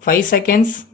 5 seconds.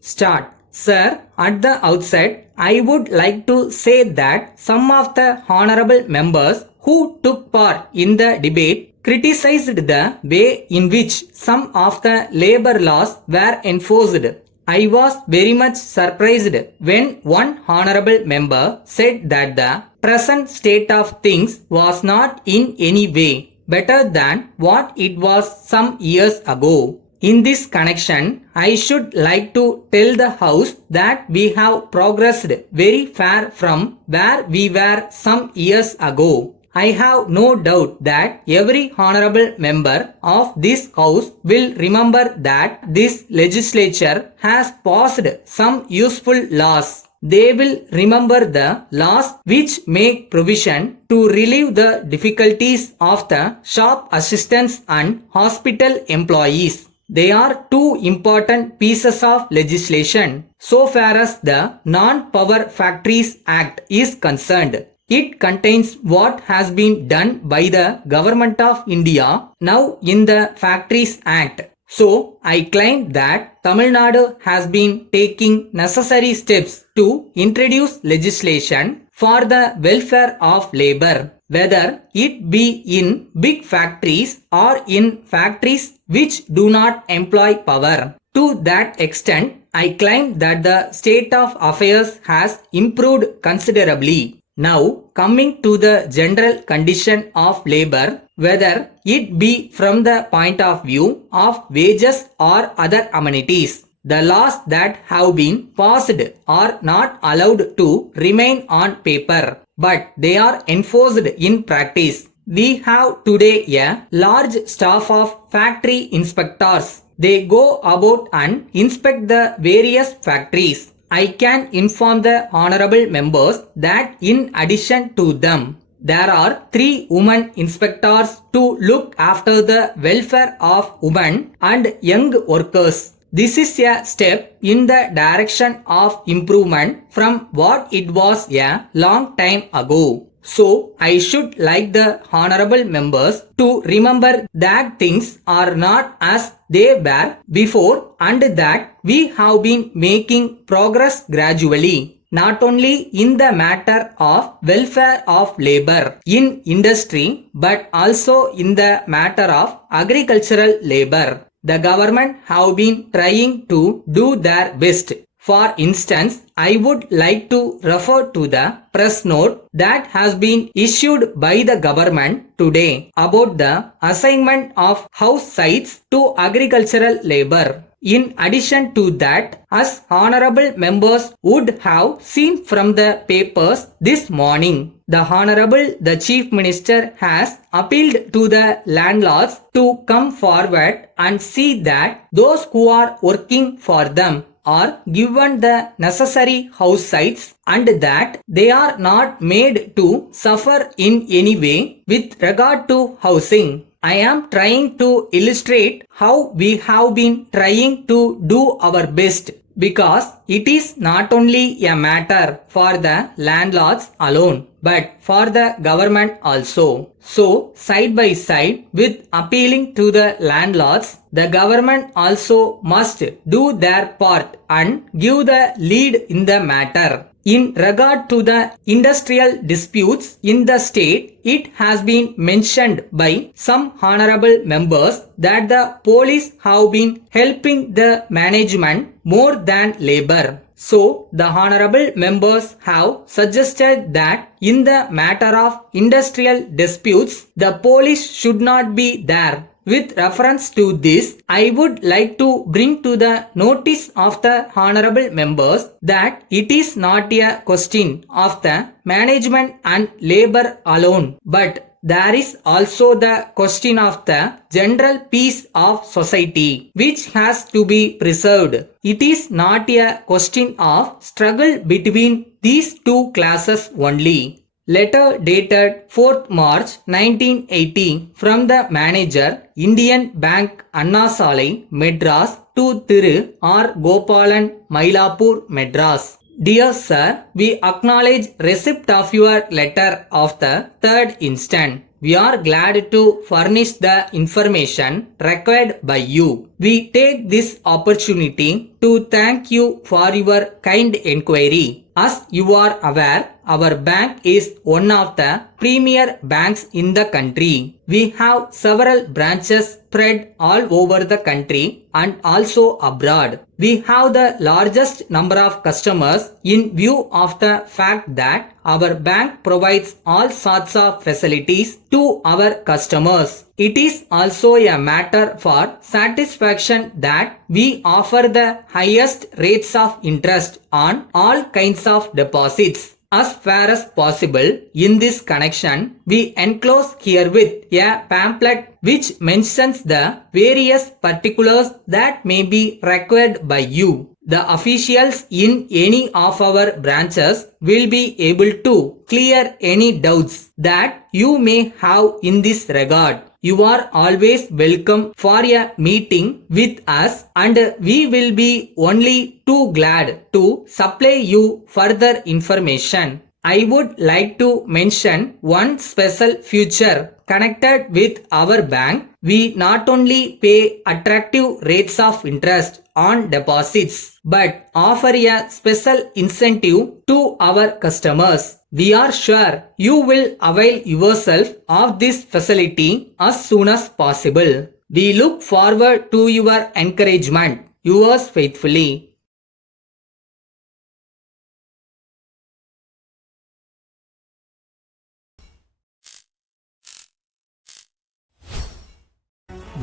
Start. Sir, at the outset, I would like to say that some of the honorable members who took part in the debate criticized the way in which some of the labor laws were enforced. I was very much surprised when one honorable member said that the present state of things was not in any way better than what it was some years ago. In this connection, I should like to tell the House that we have progressed very far from where we were some years ago. I have no doubt that every honorable member of this House will remember that this legislature has passed some useful laws. They will remember the laws which make provision to relieve the difficulties of the shop assistants and hospital employees. They are two important pieces of legislation so far as the Non-Power Factories Act is concerned. It contains what has been done by the Government of India now in the Factories Act. So, I claim that Tamil Nadu has been taking necessary steps to introduce legislation for the welfare of labor, whether it be in big factories or in factories which do not employ power. To that extent, I claim that the state of affairs has improved considerably. Now, coming to the general condition of labor, whether it be from the point of view of wages or other amenities, the laws that have been passed are not allowed to remain on paper, but they are enforced in practice. We have today a large staff of factory inspectors. They go about and inspect the various factories. I can inform the honorable members that in addition to them, there are 3 women inspectors to look after the welfare of women and young workers. This is a step in the direction of improvement from what it was a long time ago. So, I should like the honorable members to remember that things are not as they were before and that we have been making progress gradually, not only in the matter of welfare of labor in industry but also in the matter of agricultural labor. The government have been trying to do their best. For instance, I would like to refer to the press note that has been issued by the government today about the assignment of house sites to agricultural labor. In addition to that, as honorable members would have seen from the papers this morning, the Chief Minister has appealed to the landlords to come forward and see that those who are working for them are given the necessary house sites and that they are not made to suffer in any way with regard to housing. I am trying to illustrate how we have been trying to do our best because it is not only a matter for the landlords alone but for the government also. So, side by side with appealing to the landlords, the government also must do their part and give the lead in the matter. In regard to the industrial disputes in the state, it has been mentioned by some honorable members that the police have been helping the management more than labor. So, the honorable members have suggested that in the matter of industrial disputes, the police should not be there. With reference to this, I would like to bring to the notice of the honorable members that it is not a question of the management and labor alone, but there is also the question of the general peace of society, which has to be preserved. It is not a question of struggle between these two classes only. Letter dated 4th March 1980 from the manager, Indian Bank, Anna Salai, Madras to Thiru R. Gopalan, Mylapore, Madras. Dear Sir, we acknowledge receipt of your letter of the 3rd instant. we are glad to furnish the information required by you. We take this opportunity to thank you for your kind inquiry. As you are aware, our bank is one of the premier banks in the country. We have several branches spread all over the country and also abroad. We have the largest number of customers in view of the fact that our bank provides all sorts of facilities to our customers. It is also a matter for satisfaction that we offer the highest rates of interest on all kinds of deposits. As far as possible, in this connection, we enclose herewith a pamphlet which mentions the various particulars that may be required by you. The officials in any of our branches will be able to clear any doubts that you may have in this regard. You are always welcome for a meeting with us and we will be only too glad to supply you further information. I would like to mention one special feature connected with our bank. We not only pay attractive rates of interest on deposits but offer a special incentive to our customers. We are sure you will avail yourself of this facility as soon as possible. We look forward to your encouragement. Yours faithfully.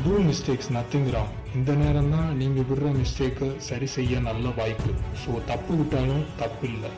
Two mistakes nothing wrong. இந்த நேரம் தான் நீங்கள் விடுற மிஸ்டேக்கை சரி செய்ய நல்ல வாய்ப்பு. So தப்பு விட்டாலும் தப்பு இல்லை.